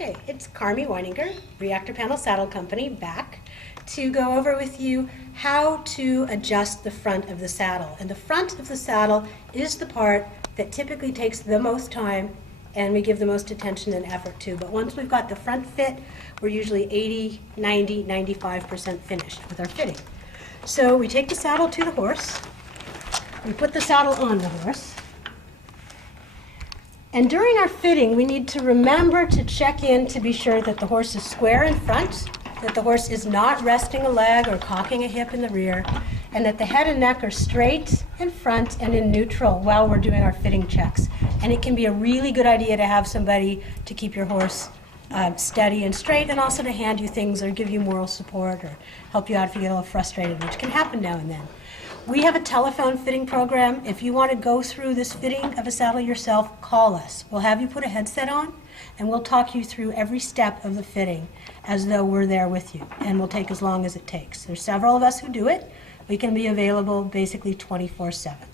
Okay, it's Carmi Weininger, ReactorPanel Saddle Company, back to go over with you how to adjust the front of the saddle. And the front of the saddle is the part that typically takes the most time and we give the most attention and effort to. But once we've got the front fit, we're usually 80, 90, 95% finished with our fitting. So we take the saddle to the horse, we put the saddle on the horse, and during our fitting, we need to remember to check in to be sure that the horse is square in front, that the horse is not resting a leg or cocking a hip in the rear, and that the head and neck are straight in front and in neutral while we're doing our fitting checks. And it can be a really good idea to have somebody to keep your horse steady and straight, and also to hand you things or give you moral support or help you out if you get a little frustrated, which can happen now and then. We have a telephone fitting program. If you want to go through this fitting of a saddle yourself, call us. We'll have you put a headset on, and we'll talk you through every step of the fitting as though we're there with you, and we'll take as long as it takes. There's several of us who do it. We can be available basically 24/7.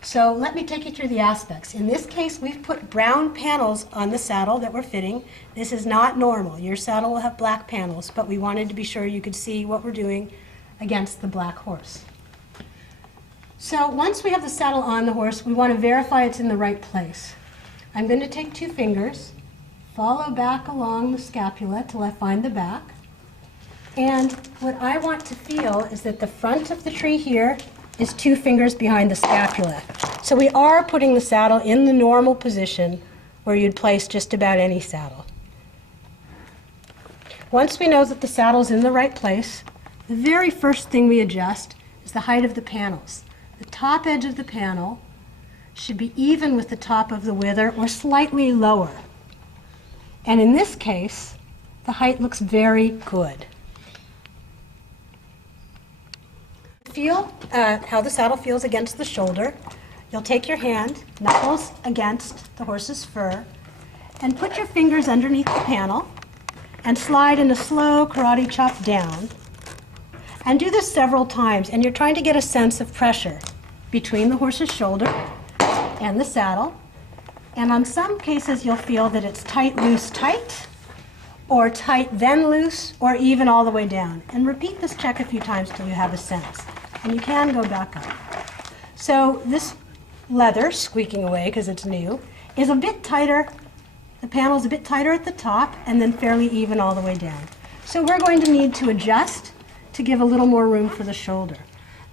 So let me take you through the aspects. In this case, we've put brown panels on the saddle that we're fitting. This is not normal. Your saddle will have black panels, but we wanted to be sure you could see what we're doing against the black horse. So once we have the saddle on the horse, we want to verify it's in the right place. I'm going to take 2 fingers, follow back along the scapula till I find the back. And what I want to feel is that the front of the tree here is 2 fingers behind the scapula. So we are putting the saddle in the normal position where you'd place just about any saddle. Once we know that the saddle's in the right place, the very first thing we adjust is the height of the panels. The top edge of the panel should be even with the top of the wither or slightly lower. And in this case, the height looks very good. Feel how the saddle feels against the shoulder. You'll take your hand, knuckles against the horse's fur, and put your fingers underneath the panel and slide in a slow karate chop down. And do this several times, and you're trying to get a sense of pressure between the horse's shoulder and the saddle. And on some cases, you'll feel that it's tight, loose, tight, or tight, then loose, or even all the way down. And repeat this check a few times till you have a sense. And you can go back up. So this leather, squeaking away because it's new, is a bit tighter. The panel's a bit tighter at the top, and then fairly even all the way down. So we're going to need to adjust to give a little more room for the shoulder.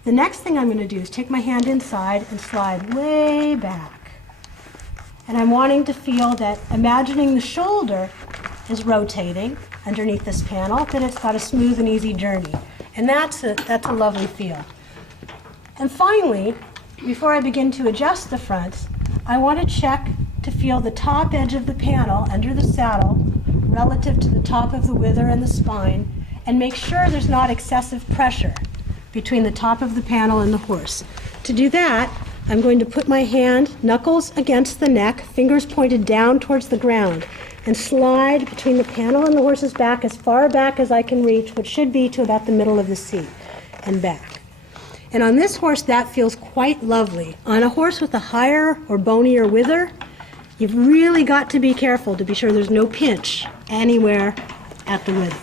The next thing I'm going to do is take my hand inside and slide way back. And I'm wanting to feel that, imagining the shoulder is rotating underneath this panel, that it's got a smooth and easy journey. And that's a lovely feel. And finally, before I begin to adjust the fronts, I want to check to feel the top edge of the panel under the saddle relative to the top of the wither and the spine, and make sure there's not excessive pressure between the top of the panel and the horse. To do that, I'm going to put my hand, knuckles against the neck, fingers pointed down towards the ground, and slide between the panel and the horse's back as far back as I can reach, which should be to about the middle of the seat, and back. And on this horse, that feels quite lovely. On a horse with a higher or bonier wither, you've really got to be careful to be sure there's no pinch anywhere at the wither.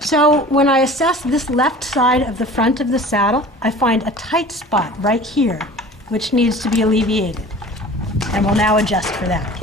So when I assess this left side of the front of the saddle, I find a tight spot right here, which needs to be alleviated. And we'll now adjust for that.